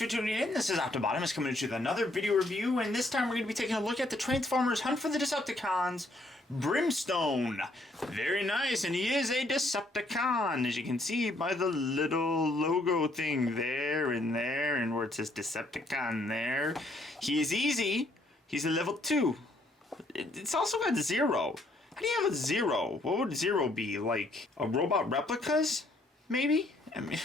for tuning in. This is Optibotimus coming at you with another video review, and this time we're going to be taking a look at the Transformers Hunt for the Decepticons, Brimstone. Very nice, and he is a Decepticon, as you can see by the little logo thing there, and where it says Decepticon there. He is easy. He's a level 2. It's also got 0. How do you have a 0? What would 0 be? Like a robot replicas? Maybe? I mean...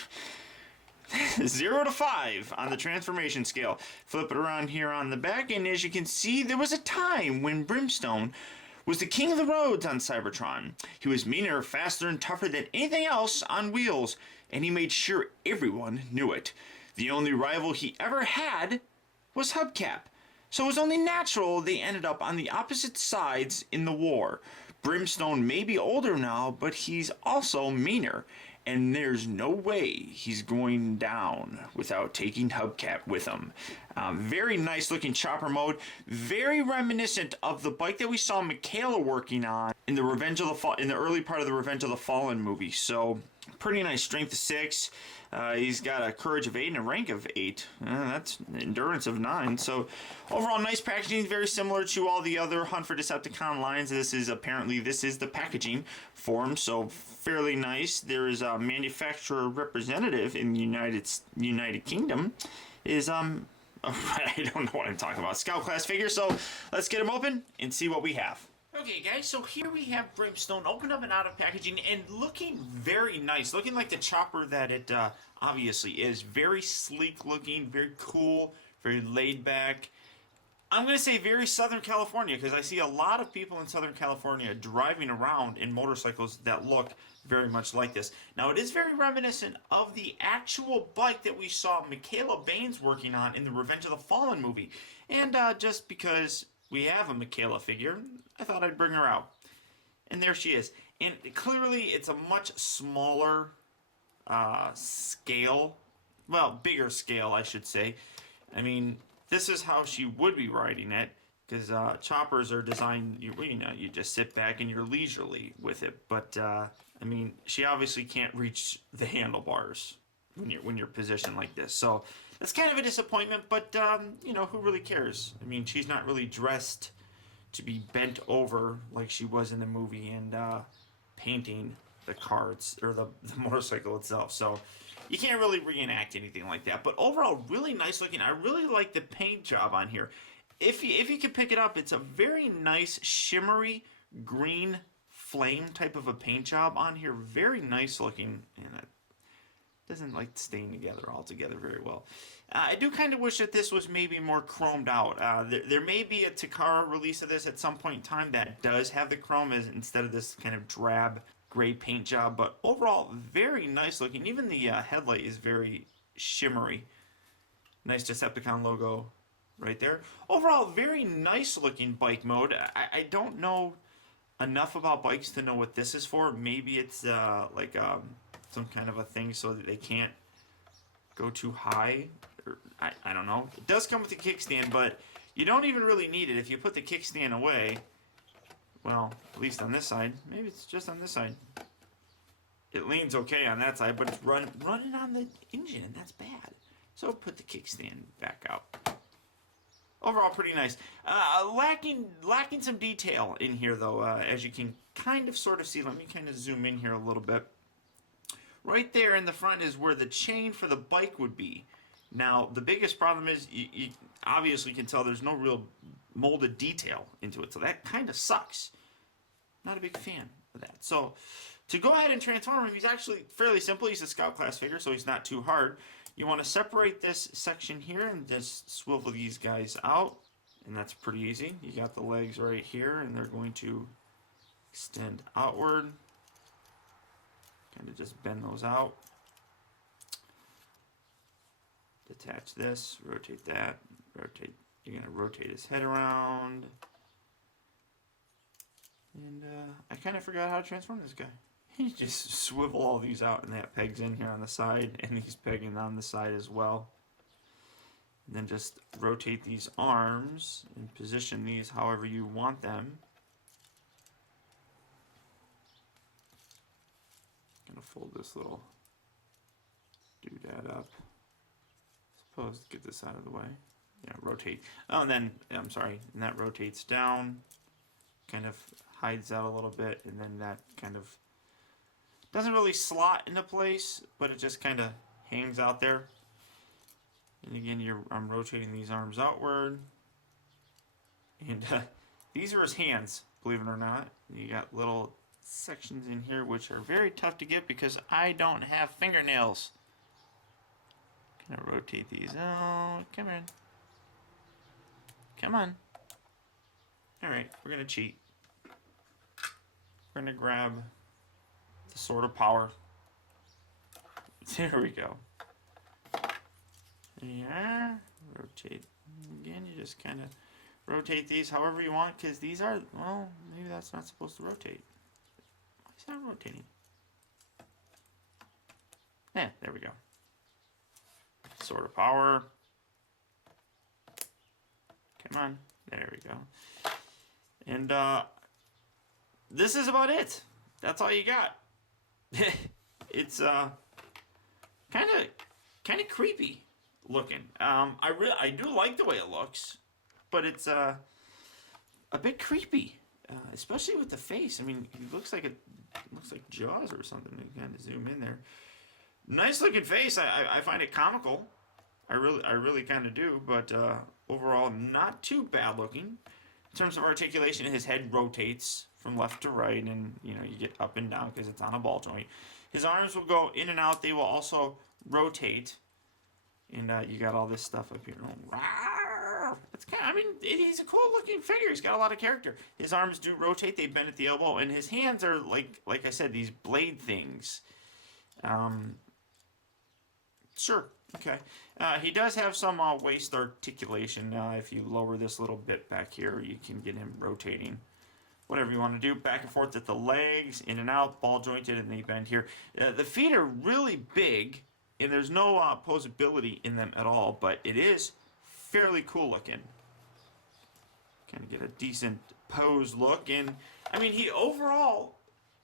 0 to 5 on the transformation scale. Flip it around here on the back, and as you can see, there was a time when Brimstone was the king of the roads on Cybertron. He was meaner, faster, and tougher than anything else on wheels, and he made sure everyone knew it. The only rival he ever had was HUBCAP, so it was only natural they ended up on the opposite sides in the war. Brimstone may be older now, but he's also meaner. And there's no way he's going down without taking HUBCAP with him. Very nice looking chopper mode. Very reminiscent of the bike that we saw Michaela working on in the early part of the Revenge of the Fallen movie. So pretty nice strength of 6. He's got a courage of 8 and a rank of 8. That's endurance of 9. So overall nice packaging, very similar to all the other Hunt for Decepticon lines. This is the packaging form, so fairly nice. There is a manufacturer representative in the United Kingdom. Is I don't know what I'm talking about. Scout class figure. So let's get him open and see what we have. Okay guys, so here we have Brimstone opened up and out of packaging and looking very nice. Looking like the chopper that it obviously is. Very sleek looking, very cool, very laid back. I'm going to say very Southern California, because I see a lot of people in Southern California driving around in motorcycles that look very much like this. Now it is very reminiscent of the actual bike that we saw Michaela Baines working on in the Revenge of the Fallen movie. And just because we have a Michaela figure, I thought I'd bring her out. And there she is. And clearly it's a much smaller scale. Well, bigger scale, I should say. I mean, this is how she would be riding it. Because choppers are designed, you just sit back and you're leisurely with it. But, I mean, she obviously can't reach the handlebars when you're positioned like this. So that's kind of a disappointment, but, who really cares? I mean, she's not really dressed to be bent over like she was in the movie and painting the cards or the motorcycle itself. So you can't really reenact anything like that. But overall, really nice looking. I really like the paint job on here. If you can pick it up, it's a very nice shimmery green flame type of a paint job on here. Very nice looking, and it doesn't like stain together altogether very well. I do kind of wish that this was maybe more chromed out. There may be a Takara release of this at some point in time that does have the chrome instead of this kind of drab gray paint job. But overall, very nice looking. Even the headlight is very shimmery. Nice Decepticon logo right there. Overall, very nice looking bike mode. I don't know enough about bikes to know what this is for. Maybe it's some kind of a thing so that they can't go too high. Or, I don't know. It does come with a kickstand, but you don't even really need it. If you put the kickstand away, well, at least on this side, maybe it's just on this side. It leans okay on that side, but it's running on the engine, and that's bad. So put the kickstand back out. Overall, pretty nice. Lacking some detail in here, though, as you can kind of sort of see. Let me kind of zoom in here a little bit. Right there in the front is where the chain for the bike would be. Now, the biggest problem is you obviously can tell there's no real molded detail into it, so that kind of sucks. Not a big fan of that. So, to go ahead and transform him, he's actually fairly simple. He's a Scout class figure, so he's not too hard. You want to separate this section here and just swivel these guys out, and that's pretty easy. You got the legs right here, and they're going to extend outward. Kind of just bend those out. Detach this, rotate that, rotate. You're going to rotate his head around. And I kind of forgot how to transform this guy. You just swivel all these out, and that pegs in here on the side, and he's pegging on the side as well. And then just rotate these arms and position these however you want them. Gonna fold this little doodad up. suppose get this out of the way. Yeah, rotate. Oh, and then, I'm sorry, and that rotates down, kind of hides out a little bit, and then that kind of doesn't really slot into place, but it just kind of hangs out there. And again, I'm rotating these arms outward. And these are his hands, believe it or not. You got little sections in here which are very tough to get because I don't have fingernails. Gonna rotate these out. Come on. Come on. Alright, we're gonna cheat. We're gonna grab the Sword of Power. There we go. Yeah. Rotate. Again, you just kind of rotate these however you want, because these are, well, maybe that's not supposed to rotate. Why is that rotating? Yeah, there we go. Sword of Power. Come on. There we go. And this is about it. That's all you got. It's kind of creepy looking. I do like the way it looks, but it's a bit creepy, especially with the face. I mean, it looks like Jaws or something. You kind of zoom in there. Nice looking face. I find it comical. I really kind of do, but overall not too bad looking. In terms of articulation, his head rotates from left to right, and you get up and down because it's on a ball joint. His arms will go in and out. They will also rotate, and you got all this stuff up here. It's he's a cool looking figure. He's got a lot of character. His arms do rotate. They bend at the elbow, and his hands are like I said, these blade things. Sure. Okay. He does have some waist articulation. If you lower this little bit back here, you can get him rotating. Whatever you want to do. Back and forth at the legs, in and out, ball jointed, and they bend here. The feet are really big, and there's no posability in them at all, but it is fairly cool looking. Kind of get a decent pose look, and I mean, he overall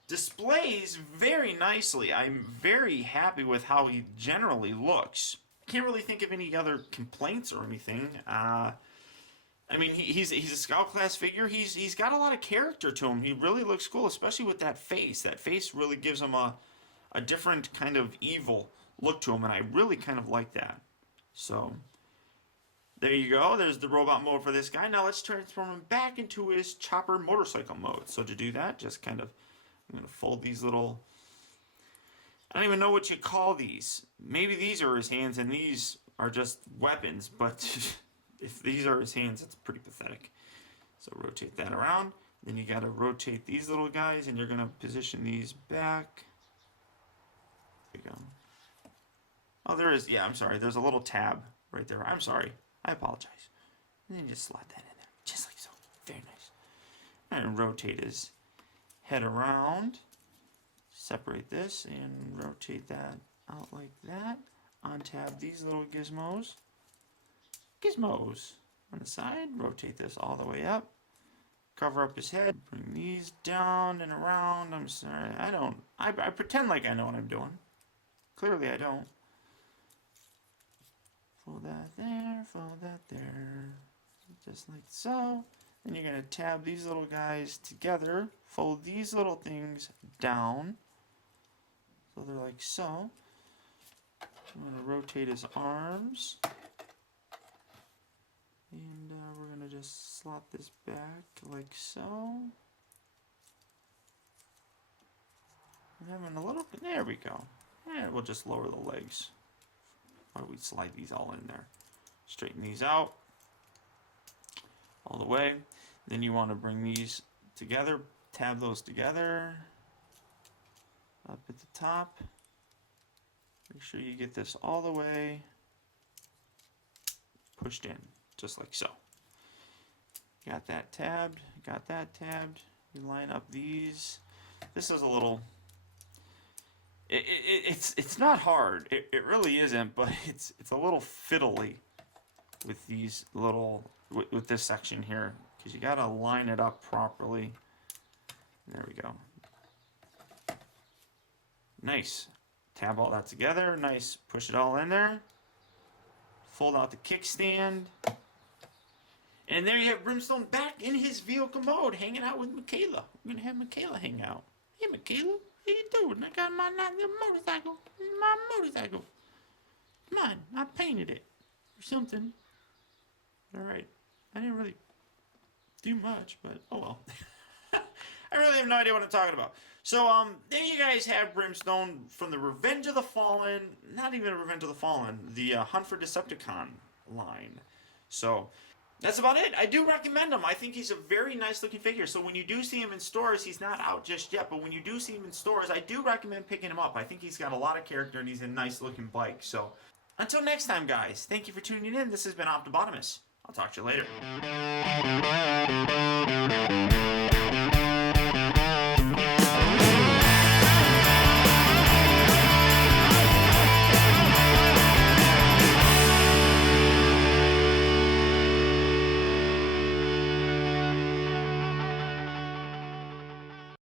displays very nicely. I'm very happy with how he generally looks. Can't really think of any other complaints or anything. I mean, he's a scout class figure. He's got a lot of character to him. He really looks cool, especially with that face. That face really gives him a different kind of evil look to him, and I really kind of like that. So there you go. There's the robot mode for this guy. Now let's transform him back into his chopper motorcycle mode. So to do that, just kind of, I'm going to fold these little, I don't even know what you call these. Maybe these are his hands and these are just weapons, but if these are his hands, it's pretty pathetic. So rotate that around. Then you got to rotate these little guys, and you're going to position these back. There you go. Oh, there is. Yeah, I'm sorry. There's a little tab right there. I'm sorry. I apologize. And then you just slot that in there, just like so. Very nice. And rotate his head around. Separate this and rotate that out like that. Untab these little gizmos. Gizmos on the side. Rotate this all the way up. Cover up his head. Bring these down and around. I'm sorry. I pretend like I know what I'm doing. Clearly I don't. Fold that there. Fold that there. Just like so. Then you're going to tab these little guys together. Fold these little things down. So they're like so. I'm going to rotate his arms. And we're going to just slot this back like so. And having a little bit, there we go. And we'll just lower the legs. Why don't we slide these all in there? Straighten these out. All the way. Then you want to bring these together. Tab those together. Up at the top. Make sure you get this all the way pushed in. Just like so. Got that tabbed. Got that tabbed. You line up these. This is a little... It's not hard. It really isn't, but it's a little fiddly with these little... with this section here. Because you got to line it up properly. There we go. Nice. Tab all that together. Nice. Push it all in there. fold out the kickstand. And there you have Brimstone back in his vehicle mode, hanging out with Michaela. We're gonna have Michaela hang out. Hey Michaela, how you doing? I got my nice little motorcycle. This is my motorcycle. Come on, I painted it. Or something. Alright. I didn't really do much, but oh well. I really have no idea what I'm talking about. So, there you guys have Brimstone from the Revenge of the Fallen, not even Revenge of the Fallen, the Hunt for Decepticon line. So, that's about it. I do recommend him. I think he's a very nice looking figure. So when you do see him in stores, he's not out just yet, but when you do see him in stores, I do recommend picking him up. I think he's got a lot of character and he's a nice looking bike. So, until next time, guys, thank you for tuning in. This has been Optibotimus. I'll talk to you later.